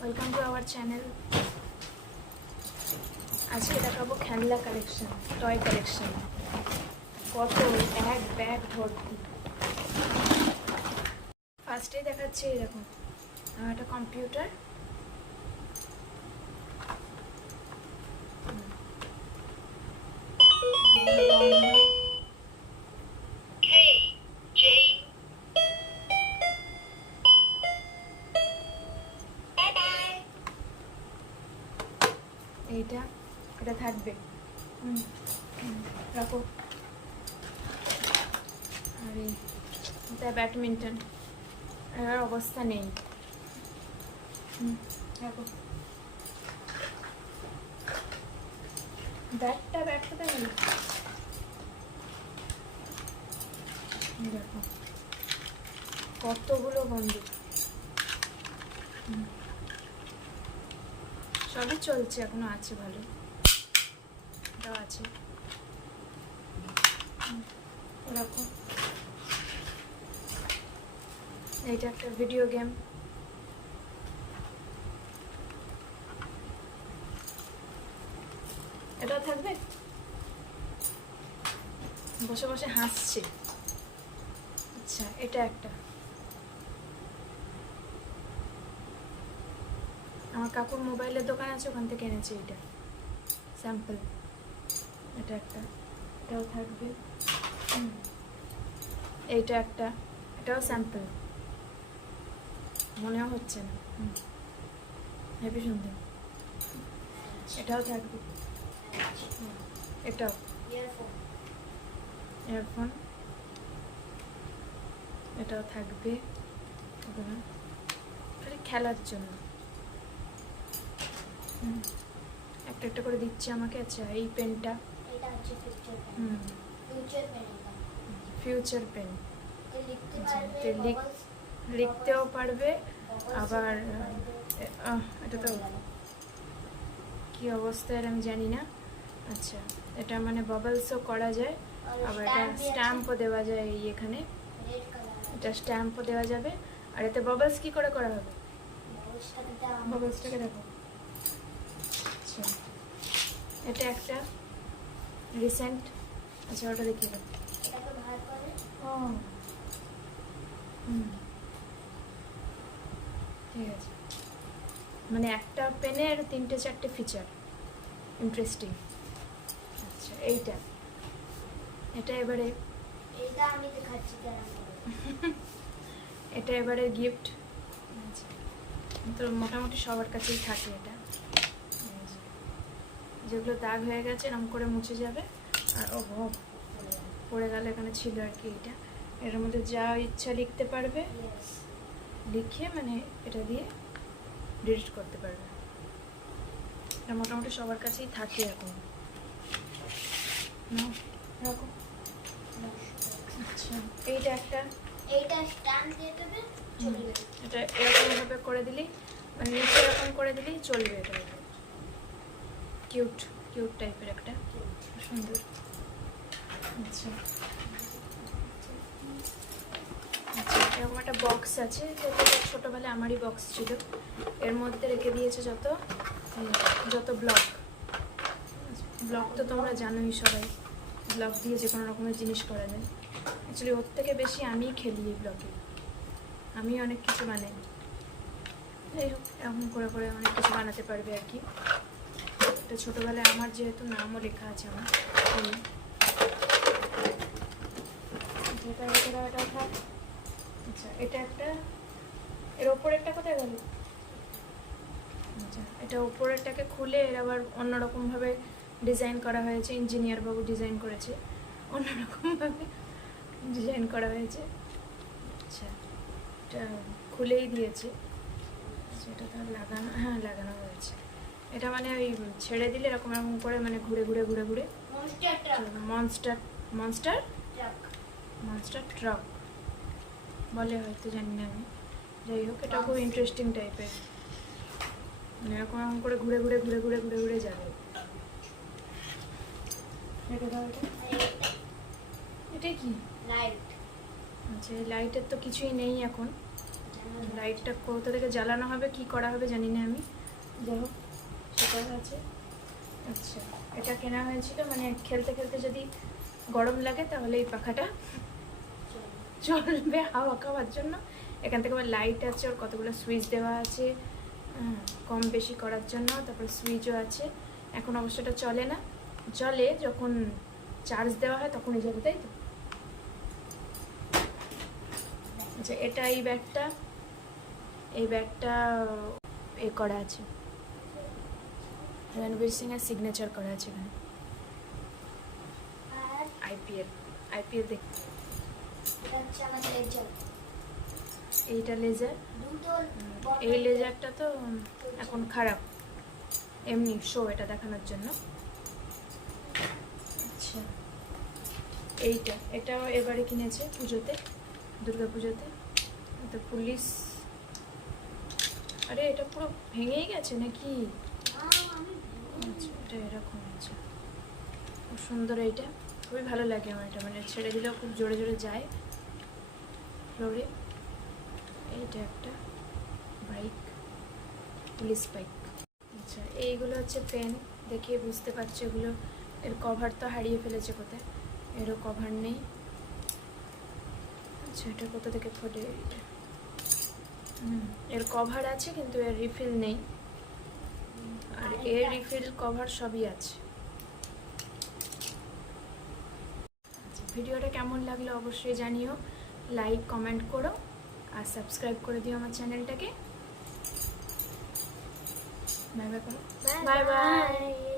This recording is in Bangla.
Welcome to our channel. আজকে দেখাবো খেলনা কালেকশন, টয় কালেকশন। কত এক ব্যাগ ভর্তি। ফার্স্টেই দেখাচ্ছি এরকম একটা কম্পিউটার, এটা থাকবে। রাখো। আর এটা ব্যাডমিন্টন, এর অবস্থা নেই। রাখো। ব্যাটটা দেয় না। দেখো কতগুলো বন্দুক, সবই চলছে, এখনো আছে, ভালো এটাও আছে। রাখো। এইটা একটা ভিডিও গেম, এটাও থাকবে। বসে বসে হাসছে। আচ্ছা, এটা একটা আমার কাকুর মোবাইলের দোকান আছে, ওখান থেকে এনেছি। এটা স্যাম্পল। এটা একটা, এটাও থাকবে। এইটা একটা, এটাও স্যাম্পল, মনেও হচ্ছে না। হেবি সুন্দর। এটাও থাকবে। এটাও ইয়ারফোন, এটাও থাকবে। খালি খেলার জন্য। একটা একটা করে দিচ্ছে আমাকে। আচ্ছা, এই পেনটা ফিউচার পেন, লিখতেও পারবে। আবার এটা তো কি অবস্থায় আমি জানি না। আচ্ছা, এটা মানে বাবলসও করা যায়, আবার এটা স্ট্যাম্পও দেওয়া যায়। এই এখানে এটা স্ট্যাম্পও দেওয়া যাবে। আর এতে বাবলস কি করে করা হবে? বাবলসটাকে দেখো। আচ্ছা, এটা একটা রিসেন্ট। আচ্ছা, ওটা দেখিয়ে দাও। ও ঠিক আছে, মানে একটা পেনের 3-4টে ফিচার, ইন্টারেস্টিং। আচ্ছা, এটা এবারে আমি দেখাচ্ছি এটা এবারে গিফট। তো মোটামুটি সবার কাছেই থাকে এটা। যেগুলো দাগ হয়ে গেছে এরকম করে মুছে যাবে। আর ও পড়ে গেল, এখানে ছিল আর কি। এটা এর মধ্যে যা ইচ্ছা লিখতে পারবে, লিখে মানে এটা দিয়ে ডিলিট করতে পারবে। এটা মোটামুটি সবার কাছেই থাকে এখন। রাখো। আচ্ছা, এইটা একটা, এইটা স্ট্যান্ড দিয়ে দেবে, চলবে। এটা এরকম ভাবে করে দিলেই, মানে নিচে এরকম করে দিলেই চলবে। এটা কিউট কিউট টাইপের একটা, সুন্দর। আচ্ছা আচ্ছা, এরকম একটা বক্স আছে। ছোটোবেলায় আমারই বক্স ছিল, এর মধ্যে রেখে দিয়েছে যত ব্লক তো তোমরা জানোই সবাই, ব্লক দিয়ে যে কোনো রকমের জিনিস করা যায়। অ্যাকচুয়ালি ওর থেকে বেশি আমিই খেলি এই ব্লকে, আমি অনেক কিছু বানাই। যাই হোক, এরকম করে করে অনেক কিছু বানাতে পারবে আর কি। এটা ছোটোবেলায় আমার যেহেতু নামও লেখা আছে আমার, যেটা এটা থাক। আচ্ছা, এটা একটা, এর ওপরেরটা কোথায় গেল? আচ্ছা, এটা ওপরেরটাকে খুলে এর আবার অন্যরকমভাবে ডিজাইন করা হয়েছে। ইঞ্জিনিয়ার বাবু ডিজাইন করেছে, অন্যরকমভাবে ডিজাইন করা হয়েছে। আচ্ছা, এটা খুলেই দিয়েছে। সেটা তো লাগানো, হ্যাঁ লাগানো হয়েছে। এটা মানে ওই ছেড়ে দিলে এরকম এরকম করে মানে ঘুরে ঘুরে ঘুরে ঘুরে মনস্টার ট্রাক বলে হয়তো, জানি না আমি। যাই হোক, এটা খুব ইন্টারেস্টিং টাইপের, মানে এরকম এরকম করে ঘুরে ঘুরে ঘুরে ঘুরে ঘুরে ঘুরে যাবে। এটা কি লাইট? আচ্ছা, এই লাইটের তো কিছুই নেই এখন, লাইটটা কোথা থেকে জ্বালানো হবে কি করা হবে জানি না আমি, যাই হোক সেটা আছে। আচ্ছা, এটা কেনা হয়েছিল মানে খেলতে খেলতে যদি গরম লাগে তাহলে এই পাখাটা চলবে হাওয়া খাওয়ার জন্য। এখান থেকে আবার লাইট আছে, ওর কতগুলো সুইচ দেওয়া আছে কম বেশি করার জন্য, তারপরে সুইচও আছে। এখন অবশ্য এটা চলে না, চলে যখন চার্জ দেওয়া হয় তখনই জ্বলে, তাই তো। আচ্ছা, এটা এই ব্যাগটা এ করা আছে, রণবীর সিং এর সিগনেচার করা আছে এখানে। আর আইপিএল দেখ। এটা হচ্ছে আমাদের লেজার। এইটা লেজার। দুটো এই লেজারটা তো এখন খারাপ, এমনি শো এটা দেখানোর জন্য। আচ্ছা, এটাও এবারে কিনেছে পুজোতে, দুর্গা পুজোতে। তো পুলিশ, আরে এটা পুরো ভেঙেই গেছে নাকি? আচ্ছা, এটা এরকম আছে, খুব সুন্দর। এইটা খুবই ভালো লাগে আমার, এটা মানে ছেড়ে দিলেও খুব জোরে জোরে যায় ফ্লোরে। এইটা একটা বাইক, পুলিশ বাইক। আচ্ছা, এইগুলো হচ্ছে পেন, দেখিয়ে বুঝতে পারছো এগুলো, এর কভার তো হারিয়ে ফেলেছে কোথায়, এরও কভার নেই। আচ্ছা, এটা কোথা থেকে ফোটে, এটা এর কভার আছে কিন্তু এর রিফিল নেই, আর এর রিফিল কভার সবই আছে। আচ্ছা, ভিডিওটা কেমন লাগলো অবশ্যই জানিও, লাইক কমেন্ট করো আর সাবস্ক্রাইব করে দিও আমার চ্যানেলটাকে। বাই বাই করো, বাই বাই।